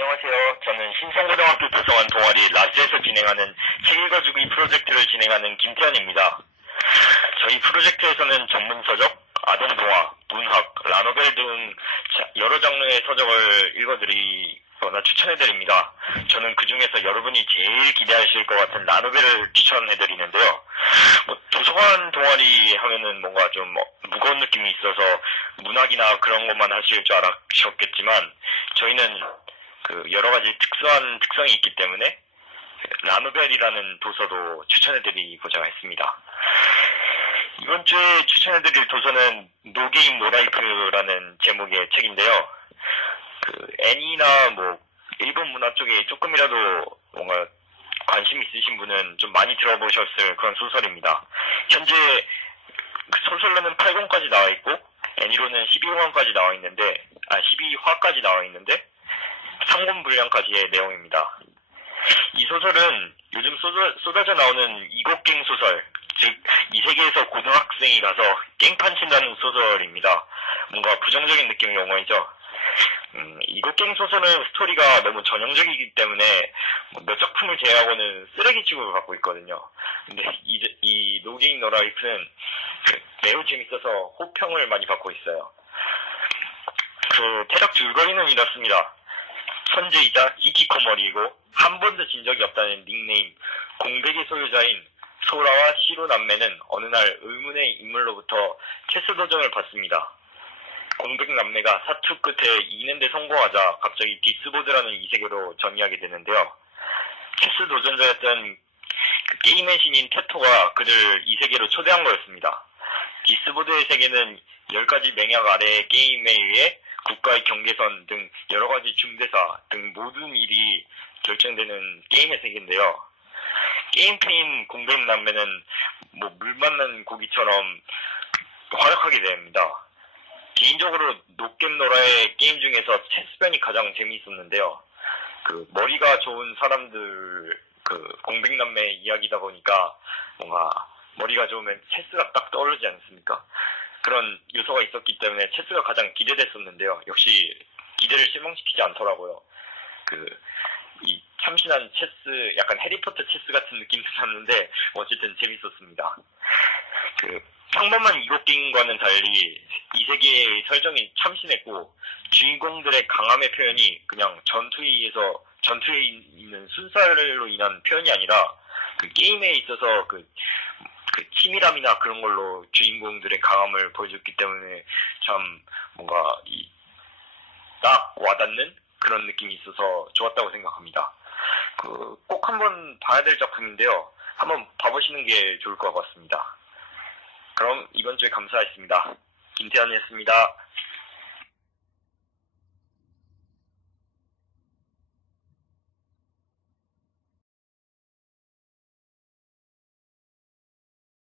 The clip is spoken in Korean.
안녕하세요. 저는 신성고등학교 도서관 동아리 라즈에서 진행하는 책 읽어주기 프로젝트를 진행하는 김태현입니다. 저희 프로젝트에서는 전문 서적, 아동 동화, 문학, 라노벨 등 자- 여러 장르의 서적을 읽어드리거나 추천해드립니다. 저는 그 중에서 여러분이 제일 기대하실 것 같은 라노벨을 추천해드리는데요. 뭐, 도서관 동아리 하면은 뭔가 좀 뭐, 무거운 느낌이 있어서 문학이나 그런 것만 하실 줄 알았겠지만 저희는 그 여러 가지 특수한 특성이 있기 때문에 라노벨이라는 도서도 추천해드리고자 했습니다. 이번 주에 추천해드릴 도서는 노게임 노라이프라는 제목의 책인데요. 그 애니나 뭐 일본 문화 쪽에 조금이라도 뭔가 관심 있으신 분은 좀 많이 들어보셨을 그런 소설입니다. 현재 그 소설로는 8권까지 나와 있고 애니로는 12권까지 나와 있는데 아 12화까지 나와 있는데 3권 분량까지의 내용입니다. 이 소설은 요즘 쏟아, 쏟아 져 나오는 이곡갱 소설, 즉, 이 세계에서 고등학생이 가서 깽판 친다는 소설입니다. 뭔가 부정적인 느낌의 용어이죠. 음, 이곡갱 소설은 스토리가 너무 전형적이기 때문에 뭐몇 작품을 제외하고는 쓰레기 취급을 받고 있거든요. 근데 이, 이 노게임 너라이프는 그 매우 재밌어서 호평을 많이 받고 있어요. 그 대략 줄거리는 이렇습니다. 천재이자 히키코머리이고 한 번도 진 적이 없다는 닉네임 공백의 소유자인 소라와 시로 남매는 어느 날 의문의 인물로부터 체스 도전을 받습니다. 공백 남매가 사투 끝에 이는데 성공하자 갑자기 디스보드라는 이 세계로 전이하게 되는데요. 체스 도전자였던 그 게임의 신인 테토가 그를 이 세계로 초대한 거였습니다. 디스보드의 세계는 10가지 맹약 아래의 게임에 의해 국가의 경계선 등 여러 가지 중대사 등 모든 일이 결정되는 게임의 세계인데요. 게임 페인 공백 남매는 뭐 물 만난 고기처럼 활약하게 됩니다. 개인적으로 노겜노라의 게임 중에서 체스변이 가장 재미있었는데요. 그 머리가 좋은 사람들 그 공백 남매 이야기다 보니까 뭔가 머리가 좋으면 체스가 딱 떠오르지 않습니까? 그런 요소가 있었기 때문에 체스가 가장 기대됐었는데요. 역시 기대를 실망시키지 않더라고요. 그, 이 참신한 체스, 약간 해리포터 체스 같은 느낌도 났는데, 어쨌든 재밌었습니다. 그, 평범한 이곡 게임과는 달리, 이 세계의 설정이 참신했고, 주인공들의 강함의 표현이 그냥 전투에 의해서, 전투에 있는 순살로 인한 표현이 아니라, 그 게임에 있어서 그, 그 치밀함이나 그런 걸로 주인공들의 강함을 보여줬기 때문에 참 뭔가 이 딱 와닿는 그런 느낌이 있어서 좋았다고 생각합니다. 그 꼭 한번 봐야 될 작품인데요. 한번 봐보시는 게 좋을 것 같습니다. 그럼 이번 주에 감사했습니다. 김태현이었습니다.